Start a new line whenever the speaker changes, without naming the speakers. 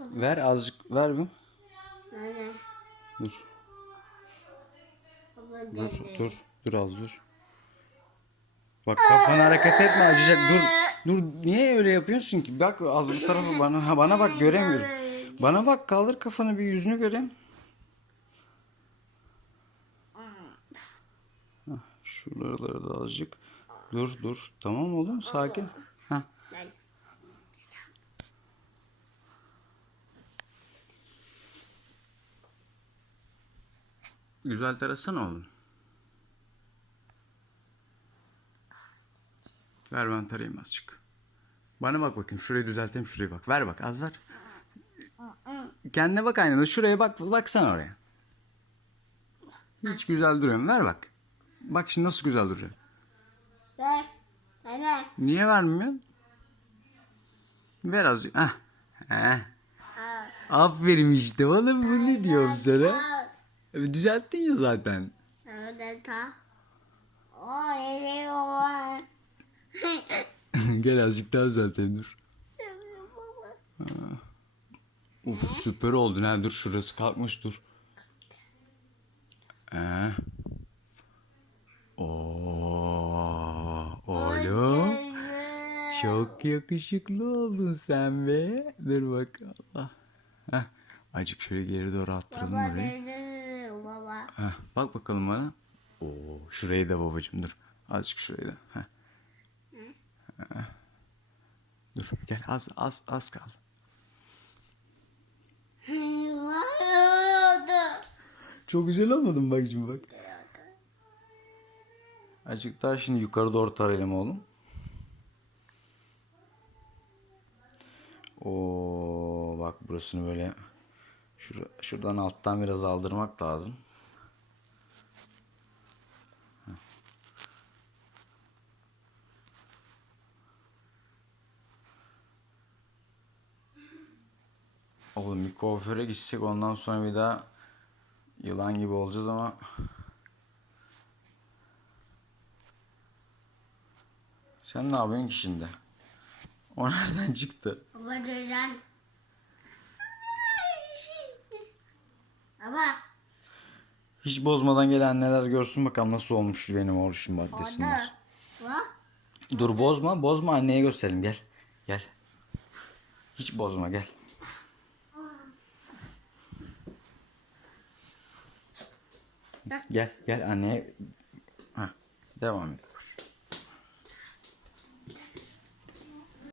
Ver azıcık ver bir.
Nerede?
Dur.
Baba
Dur dur. Dur az dur. Bak kafanı hareket etme acıyacak. Dur. Dur niye öyle yapıyorsun ki? Bak az bu tarafa bana bana bak göremiyorum. Bana bak kaldır kafanı bir yüzünü göreyim. Şuraları da azıcık. Dur dur. Tamam oğlum sakin. Hah.
Ben.
Güzel tarasana oğlum. Ver ben tarayayım azıcık. Bana bak bakayım. Şurayı düzelteyim. Şurayı bak. Ver bak az ver. Kendine bak aynada. Şuraya bak. Baksana oraya. Hiç güzel duruyor. Ver bak. Bak şimdi nasıl güzel duruyor.
Ver. Ver.
Niye vermiyorsun? Ver azıcık. Heh. Heh. Aferin işte oğlum. Bu ne diyorum sana?
Al.
E, Düzelttin ya zaten.
O eli baba.
Gel azıcık daha düzeltelim dur. Uf süper oldun ha dur şurası kalkmış dur. Ee. Oo, oğlum çok yakışıklı oldun sen be. Dur bak Allah. Heh. Azıcık şöyle geri doğru attıralım
baba.
Heh, bak bakalım bana. Oo, şurayı da babacığım dur. Azıcık şurayı da. Heh. Dur gel az az az
oldu.
Çok güzel olmadı mı bak şimdi bak. Azıcık daha şimdi yukarı doğru tarayalım oğlum. Oo bak burasını böyle şura, şuradan alttan biraz aldırmak lazım. Oğlum bir kuaföre gitsek ondan sonra bir daha yılan gibi olacağız ama sen ne yapıyorsun ki şimdi? O nereden çıktı?
Baba neden? Baba.
Hiç bozmadan gelen anneler görsün bakalım nasıl olmuş benim oruçum bak desinler.
Orada. Bak.
Dur bozma bozma anneye gösterelim gel. Gel. Hiç bozma gel. Gel gel anneye. Heh, devam et.